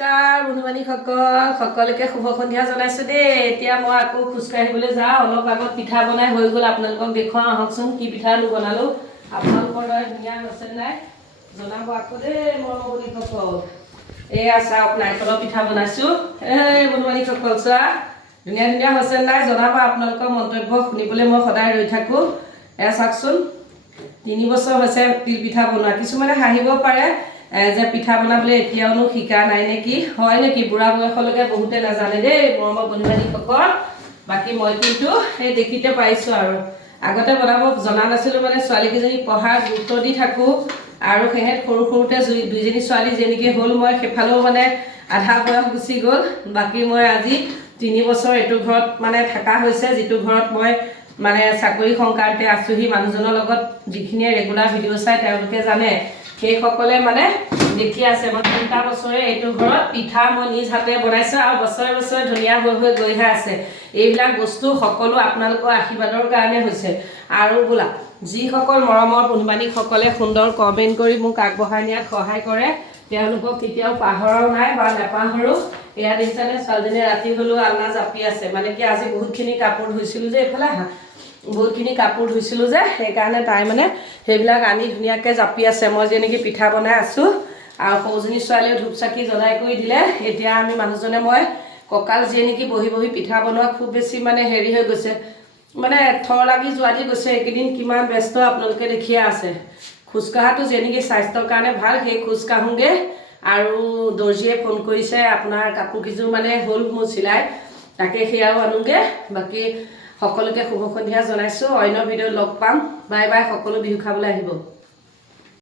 কাৰ বন্ধুবানী সকলকে শুভ সন্ধিয়া জনাইছো দেই। এতিয়া মই আকৌ খোজকাঢ়িবলৈ যাওঁ। অলপ আগত পিঠা বনাই হৈ গ'ল, আপোনালোকক দেখুৱাওঁ আহকচোন কি পিঠা বনালো। আপোনালোকৰ দৰে ধুনীয়া হৈছে নাই জনাব আকৌ দেই বন্ধুবানীসকল। এয়া চাওক নাৰিকলৰ পিঠা বনাইছো। বন্ধুবানীসকল চোৱা ধুনীয়া ধুনীয়া হৈছে নাই জনাব। আপোনালোকৰ মন্তব্য শুনিবলৈ মই সদায় ৰৈ থাকোঁ। এয়া চাওকচোন 3 বছৰ হৈছে তিল পিঠা বনোৱা। কিছুমানে হাঁহিব পাৰে যে পিঠা বনাবলৈ এতিয়াওনো শিকা নাই নেকি, হয় নেকি? বুঢ়া বয়সলৈকে বহুতে নাজানে দেই মৰমৰ বন্ধুবান্ধীসকল। বাকী মই কিন্তু সেই দেখিতে পাৰিছোঁ আৰু আগতে বনাব জনা নাছিলোঁ। মানে ছোৱালীকেইজনী পঢ়াৰ গুৰুত্ব দি থাকোঁ আৰু সেহেঁত সৰু সৰুতে দুইজনী ছোৱালী যেনেকৈ হ'ল মই সেইফালেও মানে আধা বয়স গুচি গ'ল। বাকী মই আজি 3 বছৰ এইটো ঘৰত মানে থকা হৈছে, যিটো ঘৰত মই মানে চাকৰি সংক্ৰান্তে আছোঁহি। মানুহজনৰ লগত যিখিনিয়ে ৰেগুলাৰ ভিডিঅ' চাই তেওঁলোকে জানে, সেইসকলে মানে দেখি আছে মই 3টা বছৰে এইটো ঘৰত পিঠা মই নিজ হাতে বনাইছোঁ আৰু বছৰে বছৰে ধুনীয়া হৈ হৈ গৈহে আছে। এইবিলাক বস্তু সকলো আপোনালোকৰ আশীৰ্বাদৰ কাৰণে হৈছে। আৰু বোলা যিসকল মৰমৰ বন্ধুবান্ধীসকলে সুন্দৰ কমেণ্ট কৰি মোক আগবঢ়াই নিয়াত সহায় কৰে, তেওঁলোকক কেতিয়াও পাহৰাও নাই বা নেপাহৰোঁ। এয়া দেখিছানে ছোৱালীজনীয়ে ৰাতি হ'লেও আলনা জাপি আছে। মানে কি আজি বহুতখিনি কাপোৰ ধুইছিলোঁ যে এইফালে বহুতখিনি কাপোৰ ধুইছিলোঁ যে সেইকাৰণে তাই মানে সেইবিলাক আনি ধুনীয়াকৈ জাপি আছে। মই যেনেকৈ পিঠা বনাই আছোঁ আৰু সৰুজনী ছোৱালীয়ে ধূপ চাকি জ্বলাই কৰি দিলে। এতিয়া আমি মানুহজনে মই কঁকাল যিয়ে নেকি বহি বহি পিঠা বনোৱা খুব বেছি মানে হেৰি হৈ গৈছে, মানে থৰ লাগি যোৱা দি গৈছে। এইকেইদিন কিমান ব্যস্ত আপোনালোকে দেখিয়ে আছে। খোজকঢ়াটো যেনেকৈ স্বাস্থ্যৰ কাৰণে ভাল, সেই খোজকাঢ়োঁগৈ। আৰু দৰ্জীয়ে ফোন কৰিছে আপোনাৰ কাপোৰ কেইযোৰ মানে হ'ল মোৰ চিলাই, তাকে সেয়াও আনোগৈ। বাকী সকলোকে শুভ সন্ধিয়া জনাইছোঁ। অন্য ভিডিঅ'ত লগ পাম। Bye bye. সকলো বিহু খাবলৈ আহিব।